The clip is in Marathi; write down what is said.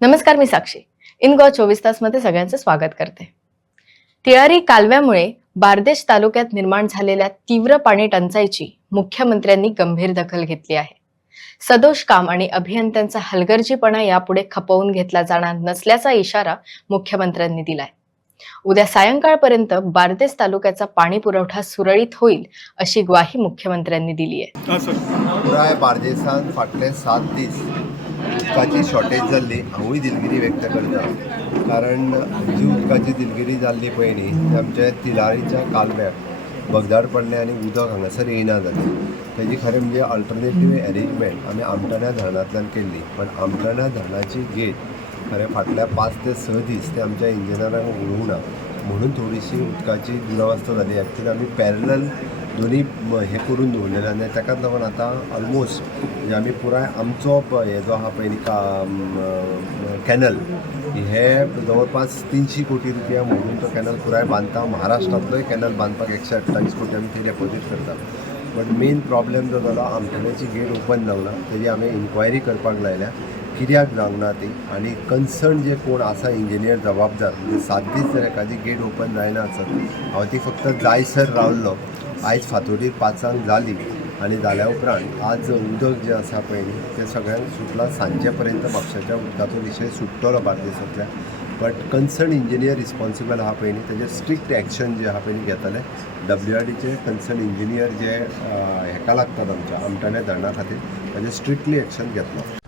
नमस्कार मी साक्षी. इन गो चोवीस तासमध्ये सगळ्यांचं स्वागत करते. तिळारी कालव्यामुळे बारदेश तालुक्यात निर्माण झालेल्या तीव्र पाणी टंचाईची मुख्यमंत्र्यांनी गंभीर दखल घेतली आहे. सदोष काम आणि अभियंत्यांचा हलगर्जीपणा यापुढे खपवून घेतला जाणार नसल्याचा इशारा मुख्यमंत्र्यांनी दिलाय. उद्या सायंकाळपर्यंत बारदेस तालुक्याचा पाणी पुरवठा सुरळीत होईल अशी ग्वाही मुख्यमंत्र्यांनी दिली आहे. फाटले सात दीस उदकाची शॉर्टेज जाल्ली हांवूय दिलगिरी व्यक्त करता. कारण जी उदकाची दिलगिरी जाल्ली पळय न्ही ती आमच्या तिलारीच्या कालव्याक भगदाड पडलें आनी उदक हांगासर येयना जालें तेजी खरें म्हणजे अल्टरनेटीव अरेंजमेंट आमी आमटाण्या धरणांतल्यान केल्ली पण आमटाण्या धरणाची गेट खरें फाटल्या पांच ते स दीस ते आमच्या इंजिनियरांक उडूंक ना म्हणून थोडीशी उदकाची दुरावस्था जाली एक्चुली आमी पॅरल दोन्ही हे करून दवरलेले आनी ताकाच लागून आतां ऑलमोस्ट म्हणजे आमी पुराय आमचो हे जो आहा पळय न्ही का कॅनल हे जवळपास तिनशी कोटी रुपया म्हणून तो कॅनल पुराय बांदता महाराष्ट्रांतलोय कॅनल बांदपाक एकशे अठ्ठावीस कोटी आमी थंय डेपोजीट करता बट मेन प्रॉब्लेम जो जालो आमच्याची गेट ओपन जावना तेजी आमी इन्क्वायरी करपाक लायल्या कित्याक जावंक ना ती आनी कन्सर्न जे कोण आसा इंजिनियर जबाबदार सात दीस जर एखादी गेट ओपन जायना आसत हांव ती फक्त जायसर रावल्लो आयज फातोडीर पांचांक जाली आनी जाल्या उपरांत आज उदक जें आसा पळय न्ही तें सगळ्यांक सुटलां सांजे पर्यंत म्हापशाच्या उदकाचो विशय सुट्टलो बार्देसांतल्यान बट कन्सर्न इंजिनियर रिस्पॉन्सिबल आहा पळय न्ही तेजेर स्ट्रिक्ट एक्शन जे आहा पळय न्ही घेतले डब्ल्यू आर डीचे कन्सर्न इंजिनियर जे हेका लागतात आमच्या आमटाण्या धरणा खातीर ताजेर स्ट्रिक्टली एक्शन घेतलो.